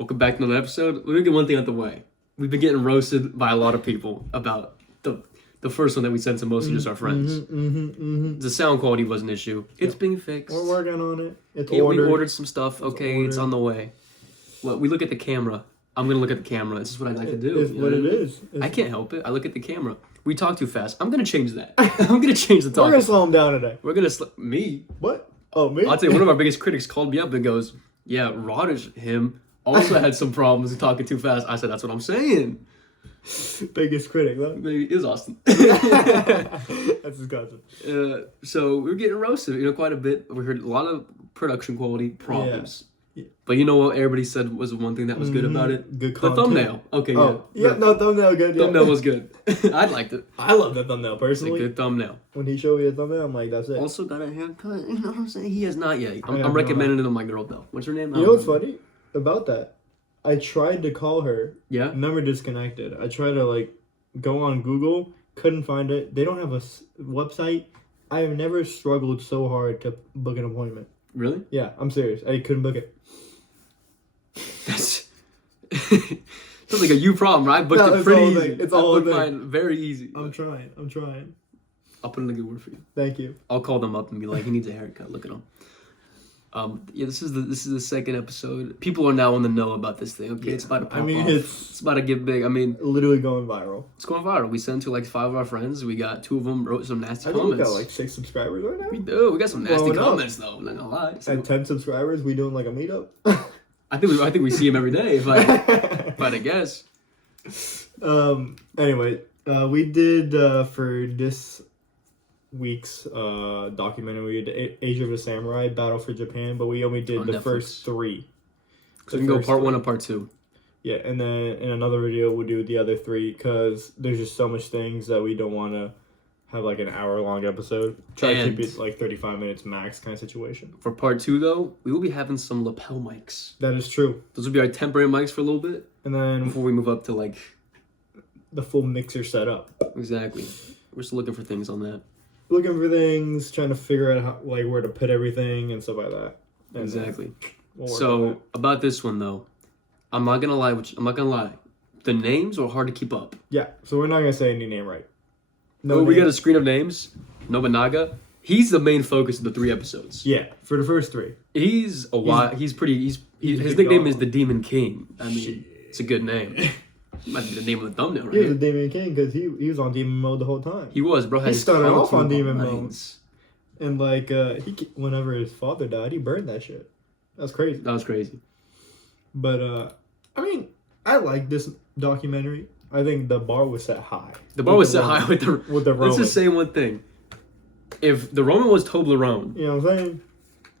Welcome back to another episode. Let me get one thing out the way. We've been getting roasted by a lot of people about the first one that we sent to mostly just our friends. The sound quality was an issue. It's being fixed. We're working on it. It's ordered. We ordered some stuff. Okay, it's on the way. Well, we look at the camera. I'm going to look at the camera. This is what I like to do. It's what it is. I can't help it. I look at the camera. We talk too fast. I'm going to change that. I'm going to change the talk. We're going to slow him down today. We're going to Me? What? Oh, me? I'll tell you, one of our biggest critics called me up and goes, yeah, Rodish, him, also had some problems with talking too fast. I said, that's what I'm saying. Biggest critic, huh? Maybe it is Austin. That's disgusting. So we were getting roasted, quite a bit. We heard a lot of production quality problems. Yeah. But you know what everybody said was one thing that was good about it? Good the content. thumbnail. Okay, thumbnail good. Yeah. Thumbnail was good. I liked it. I love that thumbnail, personally. It's a good thumbnail. When he showed me a thumbnail, I'm like, that's it. Also got a haircut. You know what I'm saying? He has not yet. I'm recommending it to my girl, though. What's her name? You know what's funny about that? I tried to call her. Yeah? Number disconnected. I tried to, go on Google. Couldn't find it. They don't have a website. I have never struggled so hard to book an appointment. Really? Yeah, I'm serious. I couldn't book it. That's... Sounds like a you problem, right? I booked it pretty easy. It's all I booked mine very easy. I'm trying. I'll put in a good word for you. Thank you. I'll call them up and be like, he needs a haircut. Look at him. This is the second episode. People are now in the know about this thing. Okay, it's about to pop off. It's about to get big. Literally going viral. It's going viral. We sent to 5 of our friends. We got 2 of them wrote some nasty I think comments. we got 6 subscribers right now. We do. We got some nasty comments though. I'm not gonna lie. At 10 subscribers, we doing a meetup. I think we see him every day. If I had to guess. Anyway, we did for this week's documentary, we did Age of the Samurai, Battle for Japan, but we only did the Netflix. First 3. So we can go part 1 and part 2. Yeah, and then in another video we'll do the other 3 because there's just so much things that we don't want to have an hour-long episode. Try to keep it 35 minutes max kind of situation. For part 2 though, we will be having some lapel mics. That is true. Those will be our temporary mics for a little bit. And then before we move up to the full mixer setup. Exactly. We're still looking for things on that. Looking for things, trying to figure out how, where to put everything and stuff like that. And exactly. So about this one though, I'm not gonna lie. The names are hard to keep up. Yeah. So we're not gonna say any name right. We got a screen of names. Nobunaga. He's the main focus of the 3 episodes. Yeah, for the first 3. His nickname is the Demon King. It's a good name. Might be the name of the thumbnail, right? He was the Demon King because he was on demon mode the whole time. He was, bro. He started off on demon mode. And whenever his father died, he burned that shit. That was crazy. But I like this documentary. I think the bar was set high. The bar was set high with the Roman. Let's just say one thing. If the Roman was Toblerone, you know what I'm saying?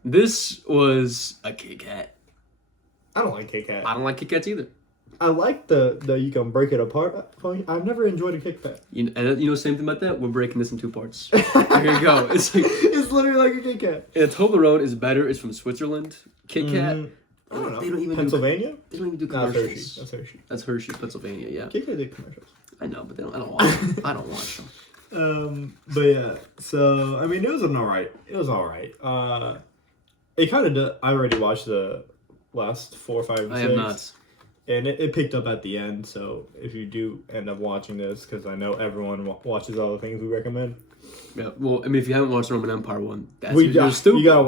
This was a Kit Kat. I don't like Kit Kat. I don't like Kit Kats either. I like the you can break it apart. I've never enjoyed a Kit Kat. Same thing about that. We're breaking this in 2 parts. Here you go. It's literally like a Kit Kat. And Toblerone is better. It's from Switzerland. Kit Kat. I don't know. They don't even Pennsylvania? They don't even do commercials. That's Hershey, Pennsylvania. Yeah. Kit Kat did commercials. I know, but I don't watch them. I don't watch them. But yeah. So it was alright. It was alright. It kind of did. I already watched the last 4, 5, 6. I have not. And it picked up at the end, so if you do end up watching this, because I know everyone watches all the things we recommend. Yeah, well, if you haven't watched Roman Empire one, you're stupid. You gotta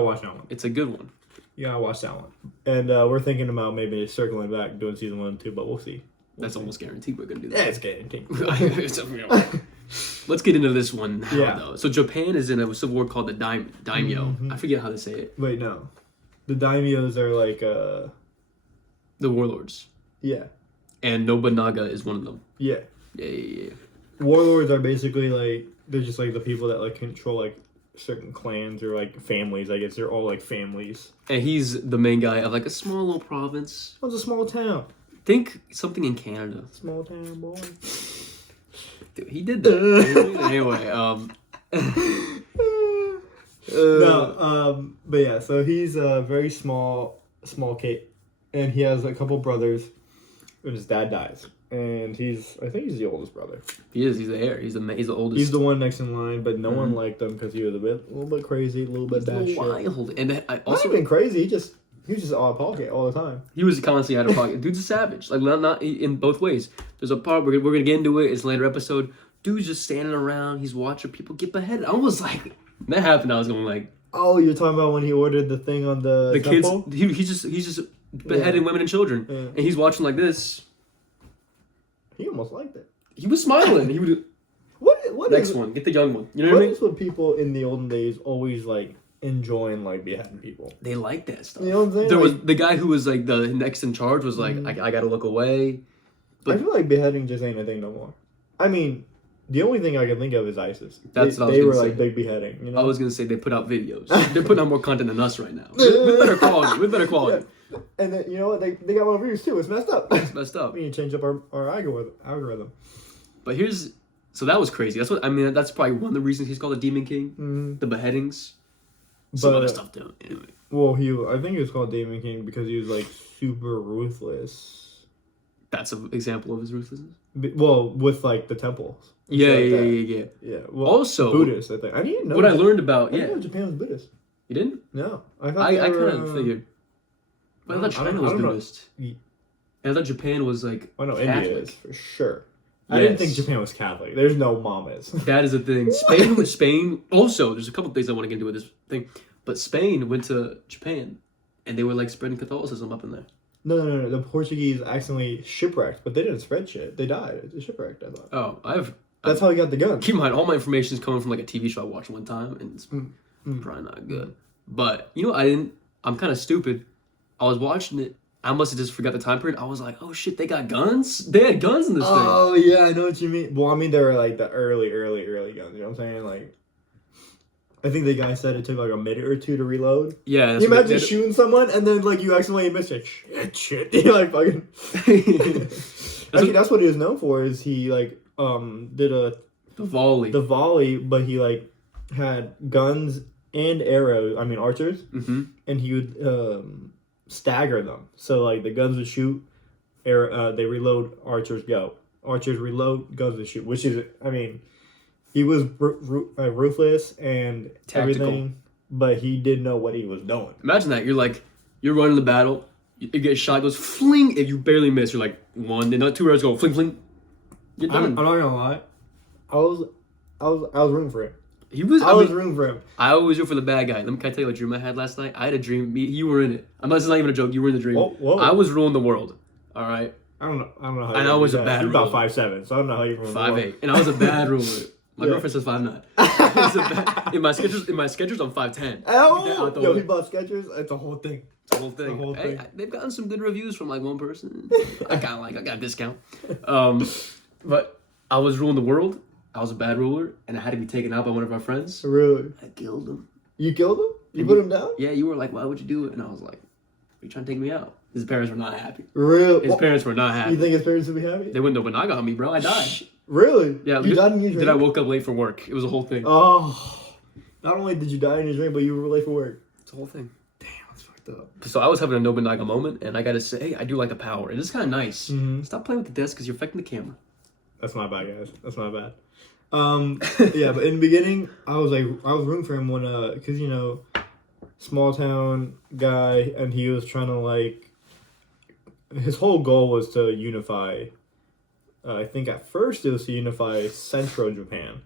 watch that one. It's a good one. You gotta watch that one. And we're thinking about maybe circling back, doing season 1 and 2, but we'll see. That's almost guaranteed we're gonna do that. Yeah, it's guaranteed. Let's get into this one now, though. So Japan is in a civil war called the daimyo. Mm-hmm. I forget how to say it. Wait, no. The daimyos are the warlords. Yeah. And Nobunaga is one of them. Yeah. Yeah. Warlords are basically they're just the people that control certain clans or families. I guess they're all families. And he's the main guy of a small little province. It's a small town. Think something in Canada. Small town boy. Dude, he did that. Anyway, no, but yeah, so he's a very small kid. And he has a couple brothers, and his dad dies. And I think he's the oldest brother. He is. He's the heir. He's the oldest. He's the one next in line, but no one liked him because he was a little bit crazy, a little bit bad shit. Wild. And I also not even crazy. He was just out of pocket all the time. He was constantly out of pocket. Dude's a savage. Like, not in both ways. There's a part where we're going to get into it. It's a later episode. Dude's just standing around. He's watching people get beheaded. I was like, when that happened, I was going like... Oh, you're talking about when he ordered the thing on the temple? Kids... He's just beheading women and children. Yeah. And he's watching like this. He almost liked it. He was smiling. He would... What Next one. Get the young one. You know what I mean? What is what people in the olden days always, like, enjoying, like, beheading people? They like that stuff. You know what I'm saying? There was... The guy who was, like, the next in charge was like, I gotta look away. But I feel like beheading just ain't a thing no more. I mean... The only thing I can think of is ISIS. That's they were like big beheading. You know? I was gonna say they put out videos. They're putting out more content than us right now. With better quality. With better quality. Yeah. And then you know what? They got more views too. It's messed up. It's messed up. We need to change up our algorithm. But so that was crazy. That's what I mean. That's probably one of the reasons he's called the Demon King. Mm-hmm. The beheadings. Some other stuff too. Anyway. Well, I think he was called Demon King because he was like super ruthless. That's an example of his ruthlessness. Well, with like the temples. Yeah. Well, also, Buddhist, I think. I didn't know what I learned about. I didn't know Japan was Buddhist. You didn't? No, I kind of figured. But I thought China was Buddhist. And I thought Japan was like. I know Catholic. India is for sure. Yes. I didn't think Japan was Catholic. There's no mamas. That is the thing. Spain. Also, there's a couple things I want to get into with this thing, but Spain went to Japan, and they were like spreading Catholicism up in there. No. The Portuguese accidentally shipwrecked, but they didn't spread shit. They died. It's shipwrecked, I thought. Oh, That's how he got the gun. Keep in mind, all my information is coming from like a TV show I watched one time, and it's probably not good. But you know, I'm kind of stupid. I was watching it. I must have just forgot the time period. I was like, oh shit, they got guns? They had guns in this thing. Oh yeah, I know what you mean. Well, I mean, they were like the early guns. You know what I'm saying? Like, I think the guy said it took like a minute or two to reload. Yeah. You imagine shooting someone and then like you accidentally miss it. Shit. He like fucking. Actually, that's what he was known for. Is he like did the volley, but he like had guns and arrows. I mean archers, and he would stagger them. So like the guns would shoot, they reload, archers go. Archers reload, guns would shoot. Which is, I mean, he was ruthless and tactical. Everything, but he did know what he was doing. Imagine that. You're running the battle. You get shot, goes fling. If you barely miss, you're like one. Then not 2 arrows go fling fling. You're done. I'm not gonna lie. I was rooting for him. I was rooting for him. I always root for the bad guy. Can I tell you what dream I had last night? I had a dream. You were in it. This is not even a joke. You were in the dream. Whoa. I was ruling the world. All right. I don't know how. And I was a bad ruler. You're about 5'7", so I don't know how you rule. 5'8", and I was a bad ruler. My girlfriend says 5'9". In my Skechers, I'm 5'10". Yo, he bought Skechers. It's a whole thing. It's a whole thing. Hey, they've gotten some good reviews from like one person. I got a discount. But I was ruling the world. I was a bad ruler, and I had to be taken out by one of our friends. Really? I killed him. You killed him? You put him down? Yeah, you were like, why would you do it? And I was like, are you trying to take me out? His parents were not happy. Really? His parents were not happy. You think his parents would be happy? They wouldn't have been on me, bro. I died. Really? Yeah. You died in your dream? Then I woke up late for work. It was a whole thing. Oh. Not only did you die in your dream, but you were late for work. It's a whole thing. Damn, that's fucked up. So I was having a Nobunaga moment, and I gotta say, I do like the power. It is kind of nice. Mm-hmm. Stop playing with the desk because you're affecting the camera. That's my bad, guys. That's my bad. Yeah, but in the beginning, I was rooting for him when, cause you know, small town guy, and he was trying to like, his whole goal was to unify. I think at first it was to unify Central Japan,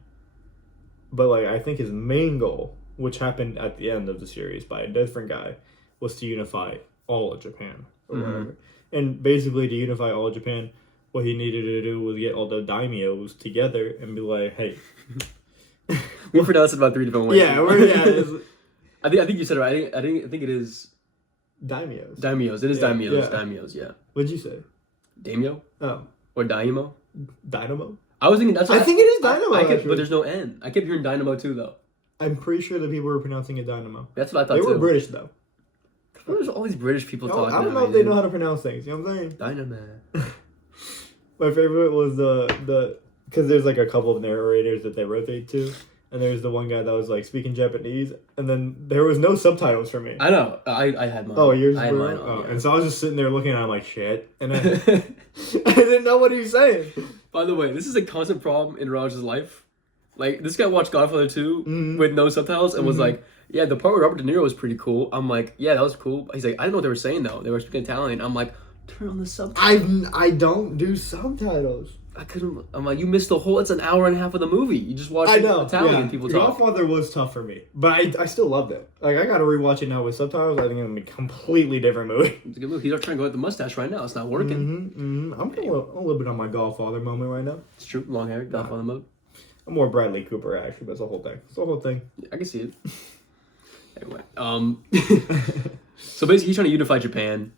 but like I think his main goal, which happened at the end of the series by a different guy, was to unify all of Japan or whatever. And basically, to unify all of Japan, what he needed to do was get all the daimyos together and be like, "Hey." We pronounced it about 3 different ways. Yeah, I think you said it right. I think it is daimyos. Daimyos. It is daimyos. Yeah. Daimyos. Yeah. What'd you say? Daimyo. Oh. Or Dynamo. Dynamo. I was thinking that's. I think it is Dynamo. But there's no N. I kept hearing Dynamo too, though. I'm pretty sure that people were pronouncing it Dynamo. That's what I thought. They were British though. There's all these British people talking. I don't know if they know how to pronounce things. You know what I'm saying? Dynamo. My favorite was the because there's like a couple of narrators that they rotate to, and there's the one guy that was like speaking Japanese, and then there was no subtitles for me. I know. I had mine. Oh, yours I had were? mine on, yeah. And so I was just sitting there looking at him like shit, and I didn't know what he was saying. By the way, this is a constant problem in Raj's life. Like, this guy watched Godfather 2 with no subtitles and was like, Yeah, the part with Robert De Niro was pretty cool. I'm like, yeah, that was cool. He's like, I didn't know what they were saying though. They were speaking Italian. I'm like, turn on the subtitles. I don't do subtitles. I couldn't. I'm like, you missed the whole. It's an hour and a half of the movie. You just watched Italian people talk. Godfather was tough for me, but I still loved it. Like I gotta rewatch it now with subtitles. I think it's gonna be a completely different movie. It's a good movie. He's trying to go with the mustache right now. It's not working. I'm a little bit on my Godfather moment right now. It's true. Long hair, Godfather mode. I'm more Bradley Cooper actually, but it's the whole thing. It's the whole thing. I can see it. Anyway, so basically he's trying to unify Japan.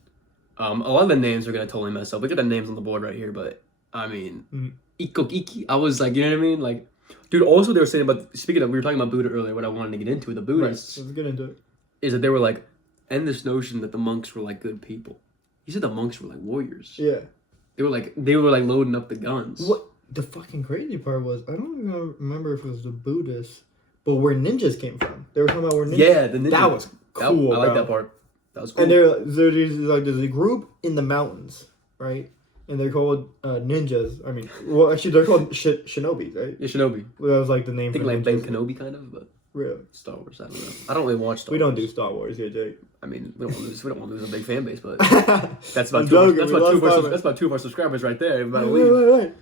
A lot of the names are gonna totally mess up. Look at the names on the board right here, but I mean, Ikokiki. I was like, you know what I mean? Like, dude. Also, they were saying about speaking of, we were talking about Buddha earlier. What I wanted to get into the Buddhists. Right. Let's get into it. Is that they were like, and this notion that the monks were like good people. He said the monks were like warriors. Yeah. They were like loading up the guns. What the fucking crazy part was, I don't even remember if it was the Buddhists, but where ninjas came from. They were talking about where ninjas. Yeah, the ninjas. That was cool. I like that part. That was cool. And there's a group in the mountains, right? And they're called ninjas. I mean, well, actually, they're called shinobis, right? Yeah, shinobi. Well, that was like the name. I think for like Ben ninjas. Kenobi kind of, but Really? Star Wars. I don't know. I don't really watch Star Wars. We don't do Star Wars here, Jake. I mean, we don't want to lose a big fan base, but that's I'm about joking, that's about two of our subscribers right there. About Wait.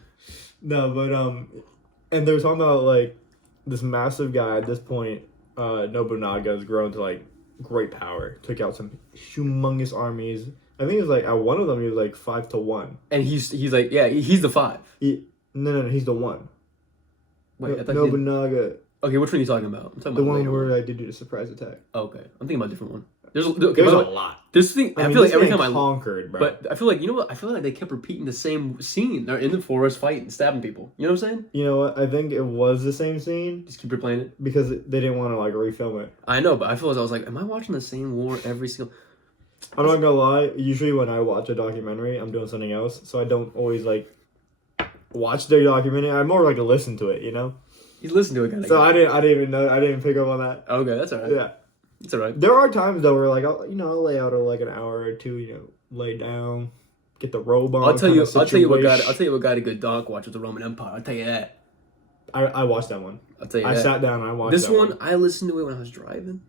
No, but and they were talking about like this massive guy at this point. Nobunaga has grown to like great power. Took out some humongous armies. I think it was like at one of them he was like 5-1. And he's like, yeah, he's the 5. No, he's the 1. Wait, I thought Nobunaga. Okay, which one are you talking about? I'm talking the about one the where I did do the surprise attack. Okay, I'm thinking about a different one. There's a lot. This thing, I feel like every time I conquered, bro. But I feel like, you know what? I feel like they kept repeating the same scene. They're in the forest fighting, stabbing people. You know what I'm saying? You know what? I think it was the same scene. Just keep replaying it because they didn't want to like refilm it. I know, but I feel like I was like, am I watching the same war every single? I'm not gonna lie. Usually when I watch a documentary, I'm doing something else, so I don't always like watch the documentary. I more like to listen to it. You know. You listen to it, kind of. So I didn't even know. I didn't pick up on that. Okay, that's alright. Yeah. It's alright. There are times though where like I'll lay out like an hour or two, lay down, get the robe on. I'll tell you what got a good doc watch with the Roman Empire. I'll tell you that. I watched that one. I'll tell you I sat down and I watched this one. I listened to it when I was driving.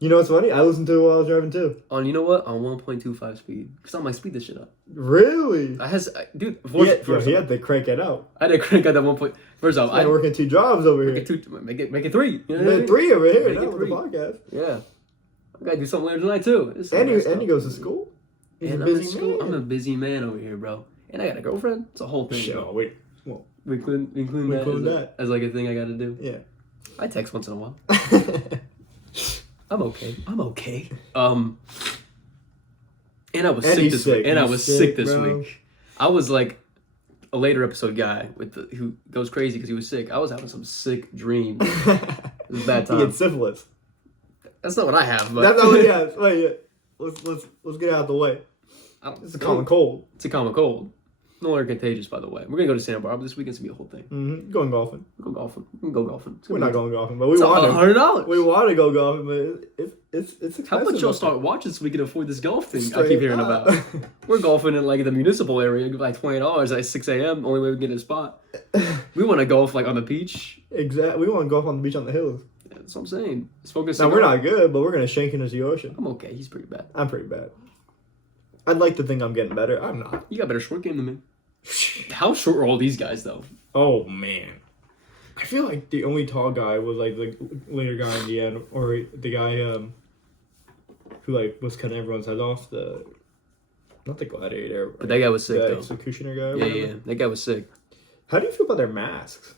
You know what's funny? I listened to it while I was driving too. On 1.25 speed. Because I'm like, speed this shit up. Really? Dude. He had to crank it out. I had to crank out that 1 point. First off, I'm working 2 jobs over here. Make it 3. You know what I mean? 3 over here now with the podcast. Yeah. I gotta do something later tonight too. And he goes to school. He's a busy man. I'm a busy man over here, bro. And I got a girlfriend. It's a whole thing. Sure, wait. Well, we include that as like a thing I gotta do. Yeah. I text once in a while. I'm okay. And I was sick this week. And I was sick this week. I was like a later episode guy who goes crazy because he was sick. I was having some sick dreams. It was a bad time. He had syphilis. That's not what I have. But that's not what he has. Wait, let's get it out of the way. It's a common cold. It's a common cold. No longer contagious, by the way. We're gonna go to Santa Barbara this weekend. It's gonna be a whole thing. Mm-hmm. Going golfing. We can go golfing. We're not going golfing, but we want to. $100. We want to go golfing, but it's expensive. How about y'all start watching so we can afford this golf thing I keep hearing about? We're golfing in like the municipal area, like $20 at 6 a.m. Only way we get a spot. We want to golf like on the beach. Exactly. We want to golf on the beach on the hills. Yeah, that's what I'm saying. Focus. Now we're not good, but we're gonna shank into the ocean. I'm okay. He's pretty bad. I'm pretty bad. I'd like to think I'm getting better. I'm not. You got better short game than me. How short are all these guys though? Oh man, I feel like the only tall guy was like the later guy in the end, or the guy who like was cutting everyone's head off. Not the gladiator, but that guy was sick. The executioner guy. Yeah, that guy was sick. How do you feel about their masks?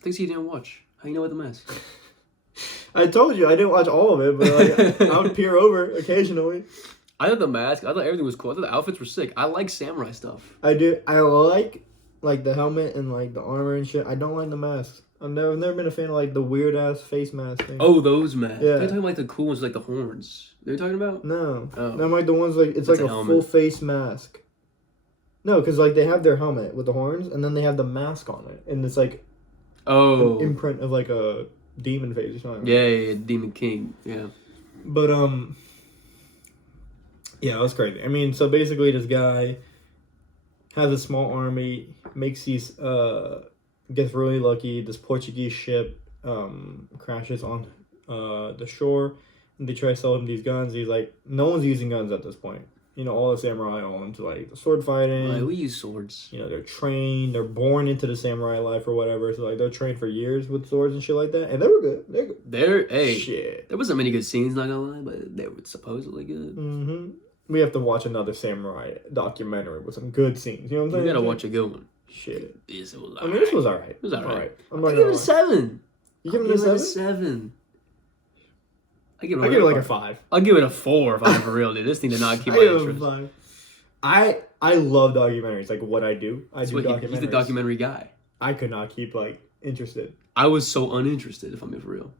Things you didn't watch. How you know about the mask? I told you I didn't watch all of it, but like, I would peer over occasionally. I thought the mask. I thought everything was cool. I thought the outfits were sick. I like samurai stuff. I do. I like the helmet and like the armor and shit. I don't like the masks. I've never been a fan of like the weird ass face mask thing. Oh, those masks. Yeah. They're talking like the cool ones, like the horns. They're talking about? No. Oh. I'm like the ones like it's like a full face mask. No, because like they have their helmet with the horns and then they have the mask on it, and it's like an imprint of like a demon face or something. Yeah, Demon King. Yeah. But yeah, it was crazy. I mean, so basically this guy has a small army, makes these, gets really lucky. This Portuguese ship crashes on the shore, and they try to sell him these guns. He's like, no one's using guns at this point. You know, all the samurai are into like sword fighting. Like, we use swords. You know, they're trained. They're born into the samurai life or whatever. So like, they're trained for years with swords and shit like that. And they were good. Shit. There wasn't many good scenes, not gonna lie, but they were supposedly good. Mm-hmm. We have to watch another samurai documentary with some good scenes. You know what I'm saying? We gotta watch a good one. Shit. This was I mean, this was alright. It was alright. I'm I give it a 7. You give it a 7? I give it like a 5. I'll give it a 4 if I'm for real, dude. This thing did not keep my interest. I love documentaries. Like what I do. He's the documentary guy. I could not keep like interested. I was so uninterested, if I'm being for real.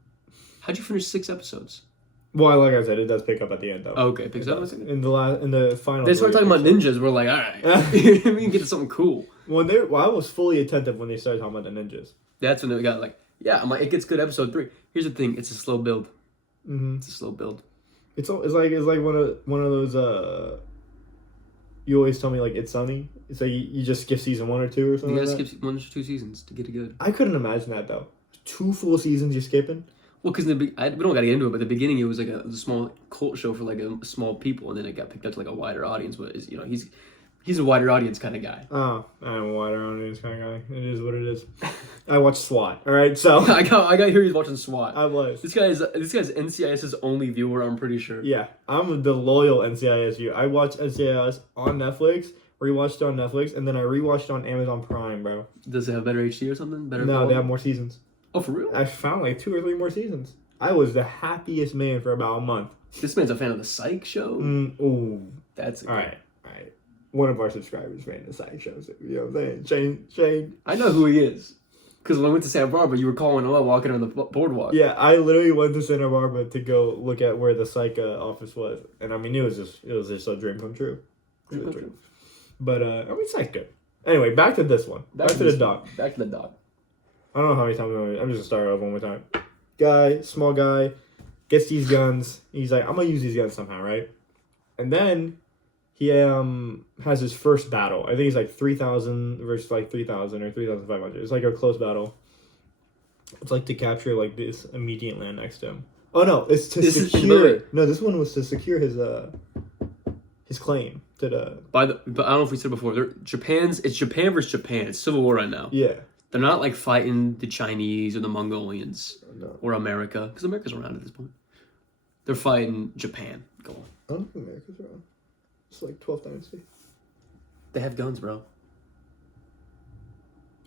How'd you finish 6 episodes? Well, like I said, it does pick up at the end though. Okay, picks up in the final. They start talking about ninjas. We're like, all right, we can get to something cool. I was fully attentive when they started talking about the ninjas. That's when they got like, yeah, I'm like, it gets good episode 3. Here's the thing, it's a slow build. Mm-hmm. It's a slow build. It's like one of those. You always tell me like It's Sunny. It's like you just skip season 1 or 2 or something. You gotta skip 1 or 2 seasons to get it good. I couldn't imagine that though. 2 full seasons you're skipping. Well, because we don't gotta get into it, but the beginning it was like a small cult show for like a small people, and then it got picked up to like a wider audience. But he's a wider audience kind of guy. Oh, I'm a wider audience kind of guy. It is what it is. I watch SWAT. All right, so I got here. He's watching SWAT. I was. This guy's NCIS's only viewer. I'm pretty sure. Yeah, I'm the loyal NCIS viewer. I watch NCIS on Netflix. Rewatched it on Netflix, and then I rewatched it on Amazon Prime, bro. Does it have better HD or something? Better? No, quality? they have more seasons. Oh, for real? I found like 2 or 3 more seasons. I was the happiest man for about a month. This man's a fan of the Psych show? Ooh. That's all right. One of our subscribers fan of the Psych shows. You know what I'm saying? Shane. I know who he is. Because when I went to Santa Barbara, you were calling him out walking on the boardwalk. Yeah, I literally went to Santa Barbara to go look at where the Psych office was. And I mean, it was just a dream come true. But, I mean, Psych's good. Anyway, back to this one. Back to the doc. Back to the doc. I don't know how many times I'm just going to start off one more time. Small guy, gets these guns. He's like, I'm going to use these guns somehow, right? And then he has his first battle. I think it's like 3,000 versus like 3,000 or 3,500. It's like a close battle. It's like to capture like this immediate land next to him. Oh no, it's to secure. No, this one was to secure his claim to the. But I don't know if we said before. It's Japan versus Japan. It's civil war right now. Yeah. They're not like fighting the Chinese or the Mongolians or America, because America's around at this point. They're fighting Japan. Go on. I don't think America's around. It's like 12th dynasty. They have guns, bro.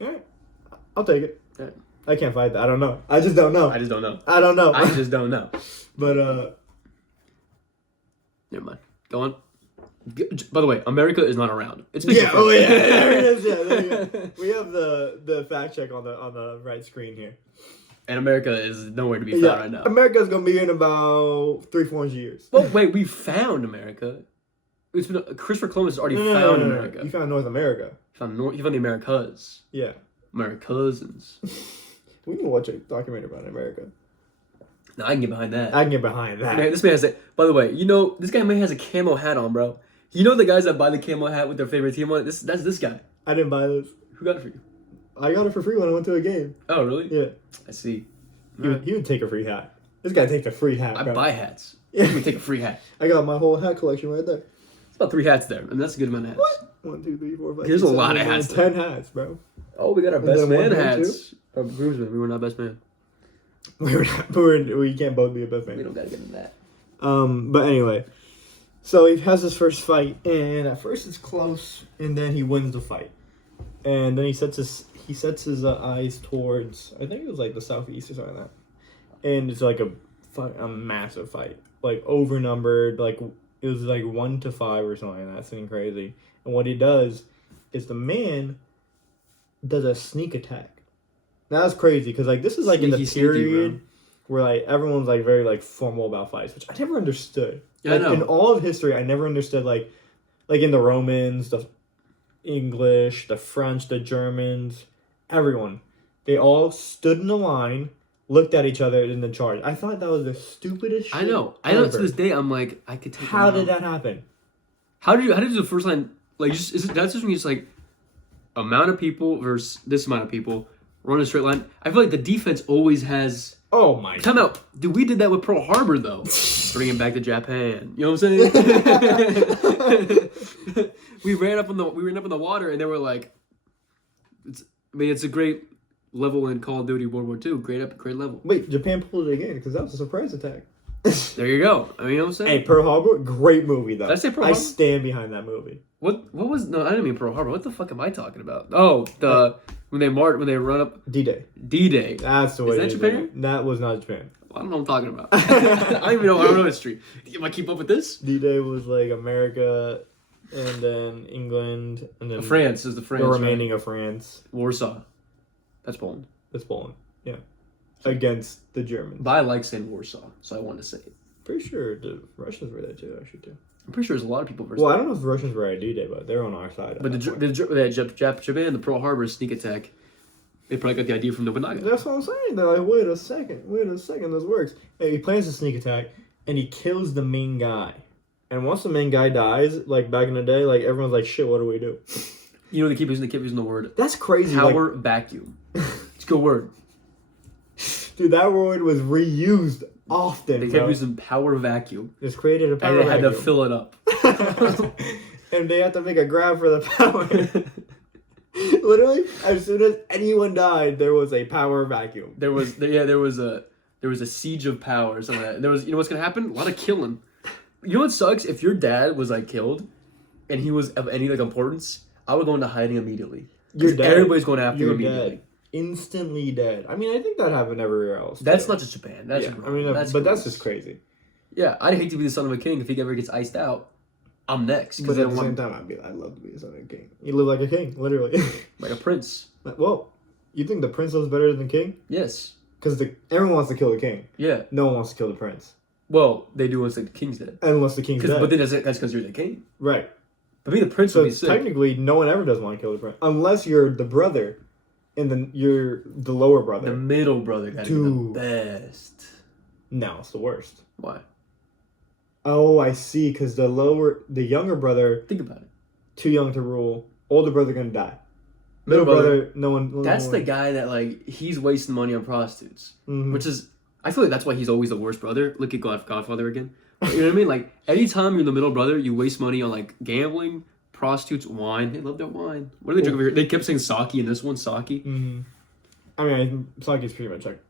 Alright. I'll take it. Right. I can't fight that. I don't know. I just don't know. I don't know. But, never mind. Go on. By the way, America is not around. It's been confirmed. There it is. Yeah, there you go. We have the fact check on the right screen here. And America is nowhere to be found right now. America's gonna be in about 300-400 years. Well, wait, we found America. It's been Christopher Columbus has already found America. You found North America. He found the Americas. Yeah. Americasins. We need to watch a documentary about America. No, I can get behind that. Man, this man has by the way, this guy has a camo hat on, bro. You know the guys that buy the camo hat with their favorite team on it? That's this guy. I didn't buy this. Who got it for you? I got it for free when I went to a game. Oh, really? Yeah. I see. He would take a free hat. This guy takes a free hat, bro. I buy hats. Yeah. Let me take a free hat. I got my whole hat collection right there. It's about 3 hats there, and that's a good amount of hats. What? 1, 2, 3, 4, 5. There's a lot of hats. 10 hats, bro. Oh, we got our best man hats. Our groomsmen. We were not best man. We can't both be a best man. We don't gotta get into that. But anyway, so he has his first fight, and at first it's close, and then he wins the fight, and then he sets his eyes towards, I think it was like the southeast or something like that, and it's like a massive fight, like overnumbered, like it was like 1 to 5 or something like that, something crazy. And what he does is the man does a sneak attack. Now that's crazy because like this is like in the period where like everyone's like very like formal about fights, which I never understood. Yeah, like, I know. In all of history, I never understood like in the Romans, the English, the French, the Germans, everyone, they all stood in a line, looked at each other, and then charged. I thought that was the stupidest shit. I know. I know. To this day, I'm like, I could take. How did that happen? How did the first line like? That's just when you just like amount of people versus this amount of people. Run a straight line. I feel like the defense always has Oh my. Time out. Dude, we did that with Pearl Harbor though. Bringing back to Japan. You know what I'm saying? we ran up in the water and they were like, it's a great level in Call of Duty World War II. Great level. Wait, Japan pulled it again because that was a surprise attack. There you go. I mean, you know what I'm saying? Hey, Pearl Harbor, great movie though. Did I say Pearl Harbor? I stand behind that movie. What was no? I didn't mean Pearl Harbor. What the fuck am I talking about? Oh, when they run up D-Day. D-Day. That's the way. Is that Japan? That was not Japan. I don't know what I'm talking about. I don't know history. Am I keep up with this? D-Day was like America, and then England, and then France is the remaining of France. Warsaw. That's Poland. That's Poland. Yeah. Against the Germans. But I like saying Warsaw, so I wanted to say it. Pretty sure the Russians were there too, actually, too. I'm pretty sure there's a lot of people versus. Well, I don't know if the Russians were at D-Day, but they're on our side. But Japan, the Pearl Harbor sneak attack, they probably got the idea from Nobunaga. That's what I'm saying. They're like, wait a second, this works. Hey, he plans a sneak attack, and he kills the main guy. And once the main guy dies, like back in the day, like everyone's like, shit, what do we do? You know, they keep using the word. That's crazy. Power vacuum. It's a good word. Dude, that word was reused often. They kept using power vacuum. It's created a power vacuum. And they had to fill it up. And they had to make a grab for the power. Literally, as soon as anyone died, there was a power vacuum. There was a siege of power or something like that. And there was, you know what's gonna happen? A lot of killing. You know what sucks? If your dad was like killed, and he was of any like importance, I would go into hiding immediately. Everybody's going after you immediately. Dead. Instantly dead. I mean, I think that happened everywhere else. That's not just Japan. That's I mean, that's just crazy. Yeah, I'd hate to be the son of a king if he ever gets iced out. I'm next. But at the same time, I'd love to be the son of a king. You live like a king, literally. Like a prince. Well, you think the prince lives better than the king? Yes. Because everyone wants to kill the king. Yeah. No one wants to kill the prince. Well, they do once the king's dead. Unless the king's dead. But then that's because you're the king. Right. But being the prince would be sick. Technically, no one ever does want to kill the prince. Unless you're the brother. And then you're the lower brother. The middle brother got the best. No, it's the worst. Why? Oh, I see. Because the younger brother. Think about it. Too young to rule. Older brother gonna die. Middle brother, no one. That's the guy that like he's wasting money on prostitutes, which is I feel like that's why he's always the worst brother. Look at Godfather again. You know what I mean? Like anytime you're the middle brother, you waste money on like gambling. Prostitutes, wine. They love their wine. What do they drink over here? They kept saying sake in this one, sake. Mm-hmm. I mean, sake is pretty much like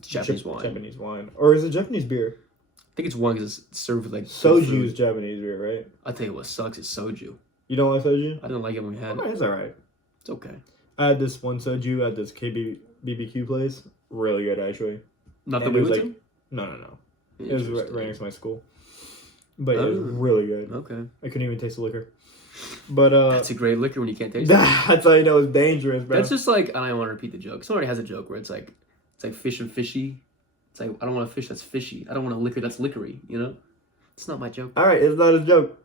Japanese wine. Japanese wine. Or is it Japanese beer? I think it's wine because it's served with like... Soju is Japanese beer, right? I'll tell you what sucks is soju. You don't like soju? I didn't like it when we had it. It's alright. It's okay. I had this one soju at this BBQ place. Really good, actually. Not the we went to? No. It was right next to my school. But it was really good. Okay. I couldn't even taste the liquor. But that's a great liquor when you can't taste it. That's how you know it's dangerous, bro. That's just like, I don't want to repeat the joke. Someone already has a joke where it's like fish and fishy. It's like, I don't want a fish that's fishy. I don't want a liquor that's liquory, you know? It's not my joke. Alright, it's not a joke.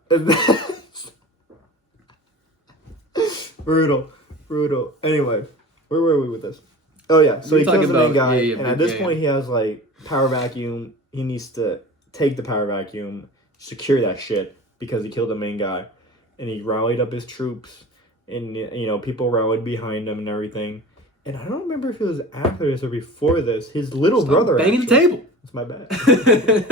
Brutal. Anyway, where were we with this? Oh yeah, so he kills the main guy, and at this point he has like power vacuum. He needs to take the power vacuum, secure that shit, because he killed the main guy. And he rallied up his troops, and people rallied behind him and everything. And I don't remember if it was after this or before this. His little brother banging the table. It's my bad. I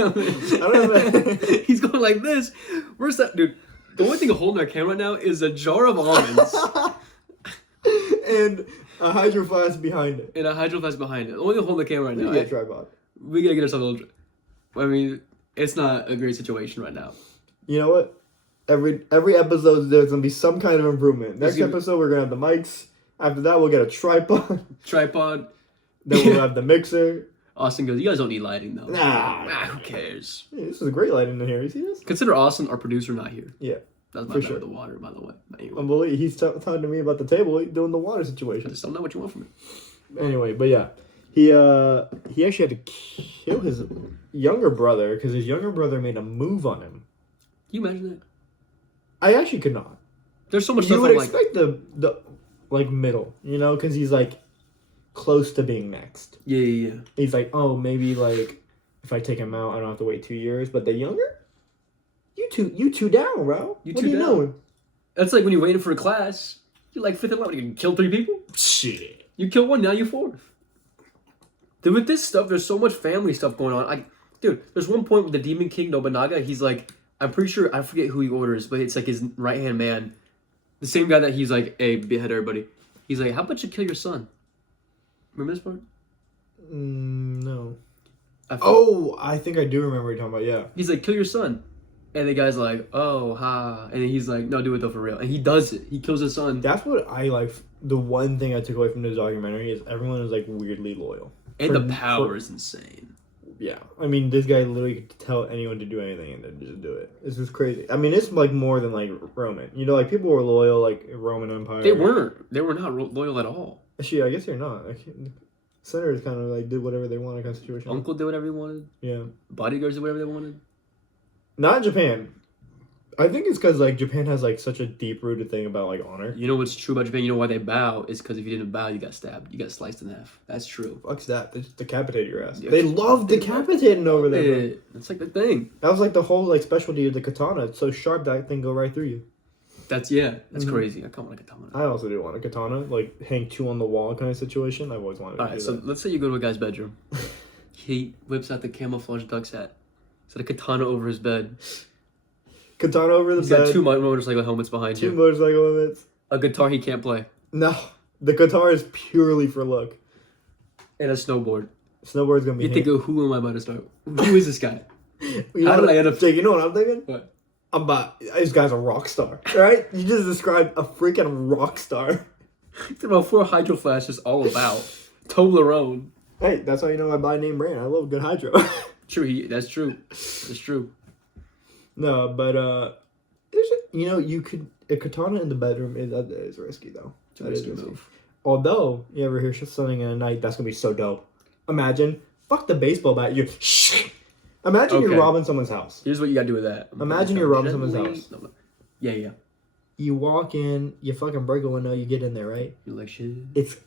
don't know. He's going like this. Where's that dude? The only thing holding our camera right now is a jar of almonds and a hydro flask behind it. The only thing holding the camera right now. We get a tripod. We gotta get ourselves a little. I mean, it's not a great situation right now. You know what? Every episode, there's going to be some kind of improvement. Next episode, we're going to have the mics. After that, we'll get a tripod. Then we'll have the mixer. Austin goes, you guys don't need lighting, though. Nah, who cares? Yeah, this is a great lighting in here. You see this? Consider Austin our producer not here. Yeah. That's my bad with the water, by the way. Anyway. He's talking to me about the table, doing the water situation. I just don't know what you want from me. Anyway, but yeah. He actually had to kill his younger brother because his younger brother made a move on him. Can you imagine that? I actually could not. There's so much stuff. You would expect the like middle, because he's like close to being next. Yeah. He's like, oh, maybe like if I take him out, I don't have to wait 2 years. But the younger, you two down, bro. What are you doing? That's like when you're waiting for a class. You're like fifth in line. You can kill 3 people. Shit. You kill 1, now you're 4th. Dude, with this stuff, there's so much family stuff going on. Dude, there's one point with the Demon King Nobunaga, he's like, I'm pretty sure, I forget who he orders, but it's like his right-hand man. The same guy that he's like, hey, behead everybody. He's like, how about you kill your son? Remember this part? No. I think I do remember what you're talking about, yeah. He's like, kill your son. And the guy's like, oh, ha. And then he's like, no, do it though for real. And he does it. He kills his son. That's what I like. The one thing I took away from this documentary is everyone is like weirdly loyal. And the power is insane. Yeah. I mean, this guy literally could tell anyone to do anything and then just do it. It's just crazy. I mean, it's like more than like Roman. You know, like people were loyal, like Roman Empire. They weren't. They were not loyal at all. Actually, I guess they're not. Senators kind of like did whatever they wanted kind of situation. Uncle did whatever he wanted. Yeah. Bodyguards did whatever they wanted. Not in Japan. I think it's because like Japan has like such a deep rooted thing about like honor. You know what's true about Japan? You know why they bow? Is because if you didn't bow, you got stabbed. You got sliced in half. That's true. Fuck's that. They just decapitate your ass. Yeah. They love decapitating over there. That's like the thing. That was like the whole like specialty of the katana. It's so sharp that thing go right through you. That's crazy. I kind of want a katana. I also do want a katana, like hang two on the wall kind of situation. I've always wanted to do that. Alright, so let's say you go to a guy's bedroom. He whips out the camouflage duck's hat. He's got a katana over his bed. Katana over the bed. He's got two motorcycle helmets behind you. Two motorcycle helmets. A guitar he can't play. No. The guitar is purely for look. And a snowboard. Snowboard's gonna be You think, who am I about to start? Who is this guy? How did I end up... Jake, you know what I'm thinking? What? This guy's a rock star, right? You just described a freaking rock star. It's about 4 hydro flashes all about. Toblerone. Hey, that's how you know I buy name brand. I love a good hydro. True, that's true. That's true. No, but you could a katana in the bedroom that is risky though. That is risky. Move. Although you ever hear something in a night, that's gonna be so dope. Imagine, fuck the baseball bat. Imagine you're robbing someone's house. Here's what you gotta do with that. Imagine you're robbing someone's house. No. Yeah. You walk in, you fucking break a window, you get in there, right? You're like, shit. It's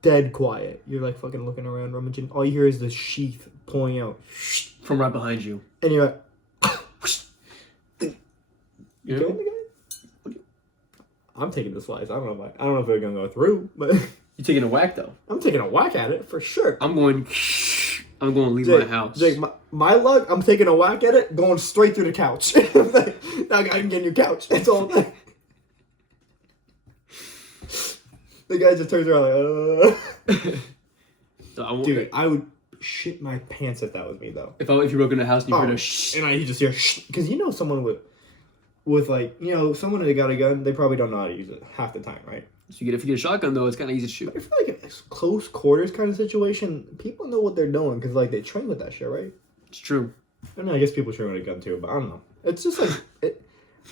dead quiet. You're like fucking looking around, rummaging. All you hear is the sheath pulling out. From right behind you. And you're like, you killing the guy? I'm taking the slice. I don't know if they're gonna go through, but you're taking a whack though. I'm taking a whack at it for sure. I'm going to leave my house. Jake, my luck, I'm taking a whack at it, going straight through the couch. Now I can get in your couch. That's all. The guy just turns around like, Dude, I would shit my pants if that was me though. If you broke into a house and you heard a shh. And you just hear shh. Because you know someone with like, someone that got a gun, they probably don't know how to use it half the time, right? So if you get a shotgun though, it's kind of easy to shoot. I feel like in a close quarters kind of situation, people know what they're doing because like they train with that shit, right? It's true. I mean, I guess people train with a gun too, but I don't know. It's just like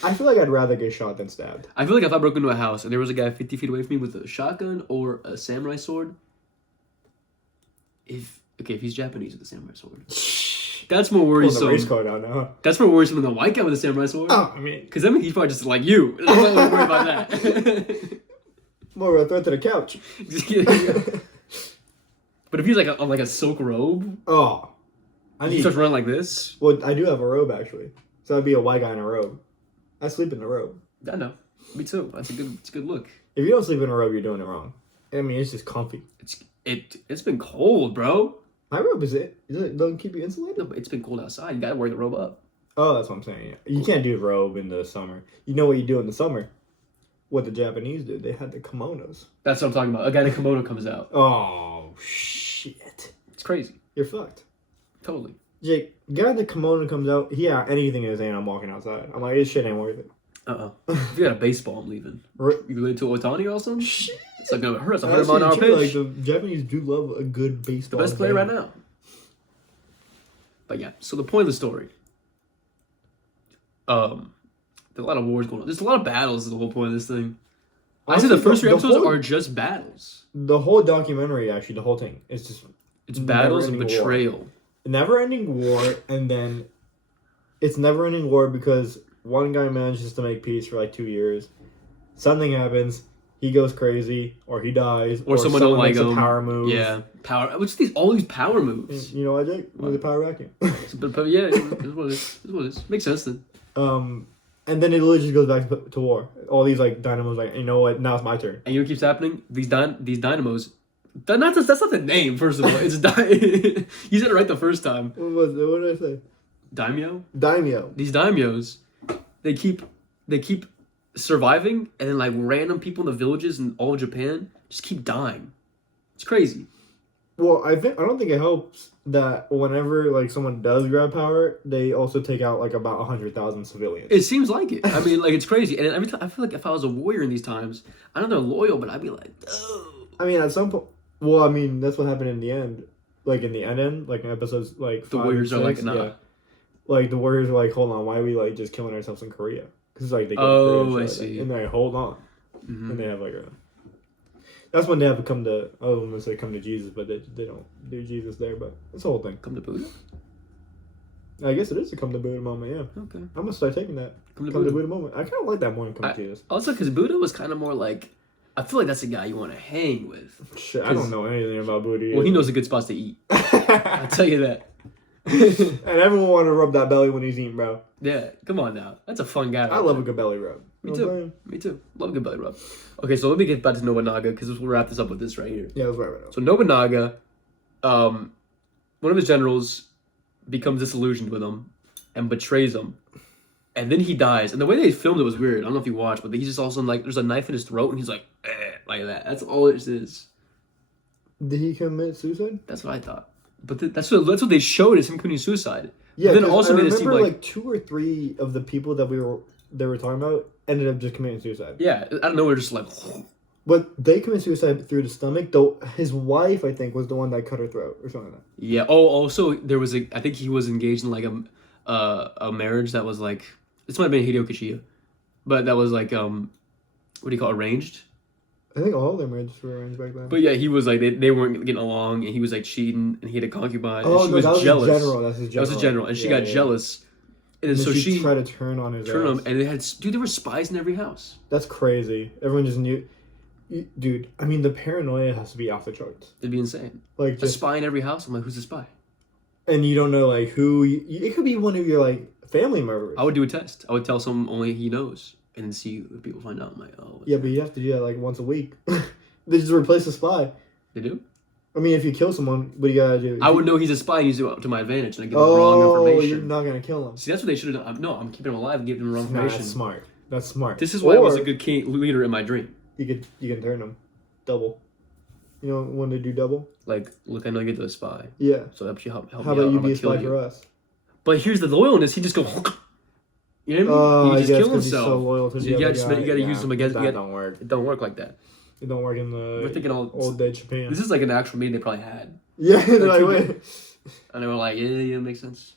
I feel like I'd rather get shot than stabbed. I feel like if I broke into a house and there was a guy 50 feet away from me with a shotgun or a samurai sword, if he's Japanese with a samurai sword, that's more worrisome. The race card out now. That's more worrisome than the white guy with a samurai sword. Oh, I mean, because he's probably just like you. I'm not worried about that. More of a threat to the couch. But if he's like on like a silk robe, he starts running like this. Well, I do have a robe actually, so I'd be a white guy in a robe. I sleep in a robe. I know. Me too. It's a good look. If you don't sleep in a robe, you're doing it wrong. I mean, it's just comfy. It's been cold, bro. My robe doesn't keep you insulated? No, but it's been cold outside. You gotta wear the robe up. Oh, that's what I'm saying. You can't do robe in the summer. You know what you do in the summer? What the Japanese did. They had the kimonos. That's what I'm talking about. A guy in a kimono comes out. Oh, shit. It's crazy. You're fucked. Totally. Jake, guy in the kimono comes out. Yeah, anything in his hand, I'm walking outside. I'm like, this shit ain't worth it. If you got a baseball, I'm leaving. You related to Otani or something? Shit. It's like gonna hurt us. 100 mile an hour pitch. Like the Japanese do love a good baseball. The best player right now. But yeah, so the point of the story. There's a lot of wars going on. There's a lot of battles. Is the whole point of this thing. I said the first 3 episodes are just battles. The whole documentary, actually, the whole thing, it's battles and betrayal. Never-ending war, and then it's never-ending war because one guy manages to make peace for like 2 years. Something happens. He goes crazy, or he dies, or someone don't like him. Power move. Yeah, power. What's all these power moves? You know what, Jake? With the power vacuum. but yeah, it's what it is. It's what it is. Makes sense then. And then it literally just goes back to war. All these like dynamos, like, you know what? Now it's my turn. And you know what keeps happening? These dynamos That's not the name, first of all. It's you said it right the first time. What did I say? Daimyo? Daimyo. These daimyos, they keep surviving, and then like random people in the villages in all of Japan just keep dying. It's crazy. Well, I don't think it helps that whenever like someone does grab power, they also take out like about 100,000 civilians. It seems like it. I mean, like it's crazy. And every time I feel like if I was a warrior in these times, I know they're loyal, but I'd be like, oh. I mean, at some point. Well, I mean, that's what happened in the end. Like in the end, like in episodes like the Warriors are like, nah. Yeah. Like the Warriors are like, hold on, why are we like just killing ourselves in Korea? Because like they get Korea, I see. And they hold on, and they have like a. That's when they have to come to. I was gonna say come to Jesus, but they don't do Jesus there. But it's the whole thing. Come to Buddha. I guess it is a come to Buddha moment. Yeah. Okay. I'm gonna start taking that. Come to Buddha moment. I kind of like that more than come to Jesus. Also, because Buddha was kind of more like. I feel like that's the guy you want to hang with. Shit, I don't know anything about Buddha either. Well, he knows the good spots to eat. I'll tell you that. And everyone want to rub that belly when he's eating, bro. Yeah, come on now. That's a fun guy. I love a good belly rub. Me too. Me too. Love a good belly rub. Okay, so let me get back to Nobunaga because we'll wrap this up with this right here. Yeah, that's right now. So Nobunaga, one of his generals becomes disillusioned with him and betrays him. And then he dies. And the way they filmed it was weird. I don't know if you watched, but he's just all of a sudden like, there's a knife in his throat and he's like that. That's all it is. Did he commit suicide? That's what I thought. But that's what they showed as him committing suicide. Yeah, then also I made it seem like 2 or 3 of the people that they were talking about ended up just committing suicide. Yeah, I don't know. We're just like. But they committed suicide through the stomach. Though his wife, I think, was the one that cut her throat or something like that. Yeah. Oh, also there was I think he was engaged in like a marriage that was like this might have been Hideo Kishida, but that was like what do you call arranged? I think all of their marriages were arranged back then. But yeah, he was like they weren't getting along, and he was like cheating, and he had a concubine. Oh, and she no, was that was jealous. his general. That's his general. That was his general, and she got jealous, and so she tried to turn on his ass. And they had there were spies in every house. That's crazy. Everyone just knew. Dude, I mean, the paranoia has to be off the charts. It'd be insane. Like a spy in every house. I'm like, who's the spy? And you don't know like who. It could be one of your like family members. I would do a test. I would tell someone only he knows, and then see if people find out. I'm like, oh. Yeah, but you have to do that like once a week. They just replace the spy. They do? I mean, if you kill someone, what do you gotta do? I would know he's a spy and use it to my advantage, and I give him wrong information. Oh, you're not gonna kill him. See, that's what they should have done. No, I'm keeping him alive and giving him wrong information. That's smart. That's smart. This is why I was a good leader in my dream. You can turn him double. You know when to do double? Like, look, I know you're the spy. Yeah. So help you help How me about out, you be a spy for us? But here's the loyalness. He just go. You know what I mean? He just kill himself. So loyal to you gotta use him against. That don't work. It don't work like that. It don't work in the We're thinking old dead Japan. This is like an actual meeting they probably had. Yeah, they're like, wait. And they were like, yeah, makes sense.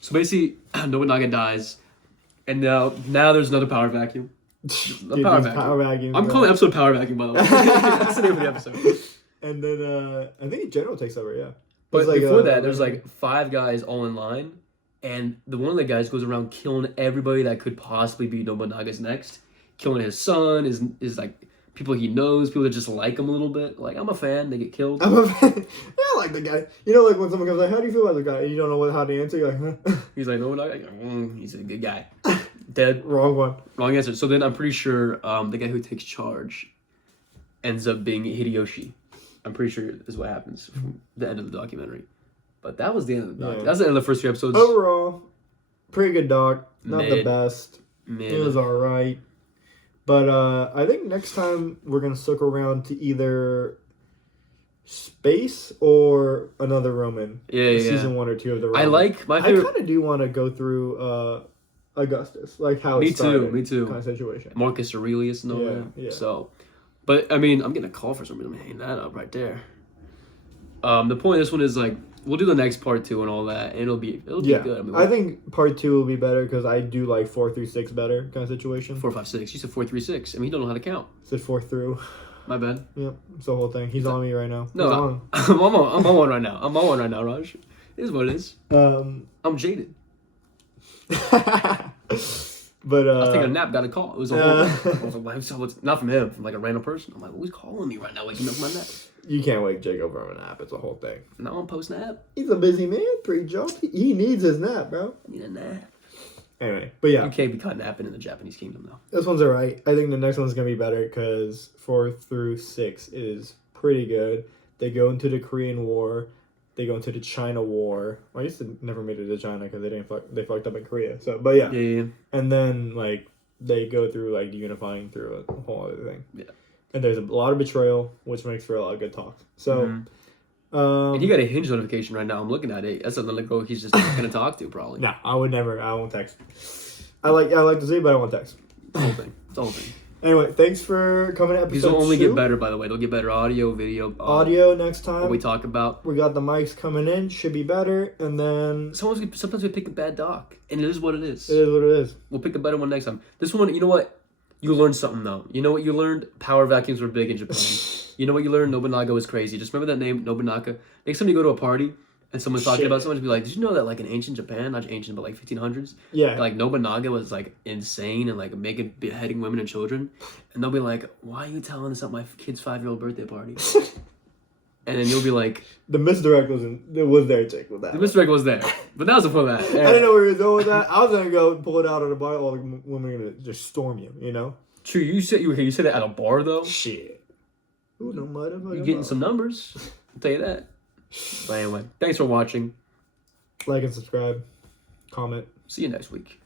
So basically, Nobunaga dies, and now there's another power vacuum. Power vacuum. I'm calling the episode Power Vacuum, by the way. That's the name of the episode. And then I think General takes over, yeah. But like, before that, there's like 5 guys all in line, and one of the guys goes around killing everybody that could possibly be Nobunaga's next. Killing his son, is like people he knows, people that just like him a little bit. Like, I'm a fan, they get killed. I'm a fan. Yeah, I like the guy. You know, like when someone comes like, how do you feel about the guy? And you don't know how to answer, you're like, huh? He's like, Nobunaga? He's a good guy. Dead. Wrong one. Wrong answer. So then I'm pretty sure the guy who takes charge ends up being Hideyoshi. I'm pretty sure is what happens from the end of the documentary. But that was the end of the doc. Yeah. That's the end of the first 3 episodes. Overall, pretty good doc. Not the best. Mid. It was alright. But I think next time we're going to circle around to either space or another Roman. Yeah. Season 1 or 2 of the Roman. I like my favorite. I kind of do want to go through Augustus, like how it started. Me too. Kind of situation. Marcus Aurelius and all that. Yeah. So, but I mean, I'm getting a call for some reason. I'm hanging that up right there. The point of this one is like we'll do the next part 2 and all that, and it'll be good. I mean, I think part 2 will be better because I do like 4 through 6 better kind of situation. 4, 5, 6. You said 4, 3, 6. I mean, you don't know how to count. I said 4 through. My bad. Yep, it's the whole thing. He's on me right now. No, I'm on one right now. I'm on one right now, Raj. It is what it is. I'm jaded. But I was taking a nap, got a call. It was a whole I was like, not from him, from like a random person. I'm like, who's calling me right now, waking up from my nap? You can't wake Jacob from a nap. It's a whole thing. No, I'm post nap. He's a busy man. 3 jobs. He needs his nap, bro. I need a nap. Anyway, but yeah. You can't be caught napping in the Japanese kingdom, though. This one's alright. I think the next one's going to be better because 4 through 6 is pretty good. They go into the Korean War. They go into the China War. Well, I guess they never made it to China because they fucked up in Korea. So, but yeah. Yeah. And then like they go through like unifying through a whole other thing. Yeah. And there's a lot of betrayal, which makes for a lot of good talk. So, and he got a Hinge notification right now. I'm looking at it. That's another girl he's just gonna talk to probably. No, I would never. I won't text. I like to see, but I won't text. It's the whole thing. It's the whole thing. Anyway, thanks for coming to episode 2. These will only get better, by the way. They'll get better audio, video. Audio next time. What we talk about. We got the mics coming in. Should be better. And then... Sometimes we pick a bad doc. And it is what it is. It is what it is. We'll pick a better one next time. This one, you know what? You learned something, though. You know what you learned? Power vacuums were big in Japan. You know what you learned? Nobunaga was crazy. Just remember that name, Nobunaga. Next time you go to a party and someone's talking about someone, just be like, did you know that, like, in ancient Japan, not ancient, but, like, 1500s? Yeah. Like, Nobunaga was, like, insane and, like, beheading women and children. And they'll be like, why are you telling this at my kid's 5-year-old birthday party? And then you'll be like... The misdirect was there, Jake, with that. The misdirect was there. But that was before that. Yeah. I didn't know where you were going with that. I was going to go pull it out at a bar. All the women are going to just storm you, you know? True. You said that at a bar, though? Shit. Ooh, no matter. You're getting some numbers. I'll tell you that. But anyway, thanks for watching. Like and subscribe. Comment. See you next week.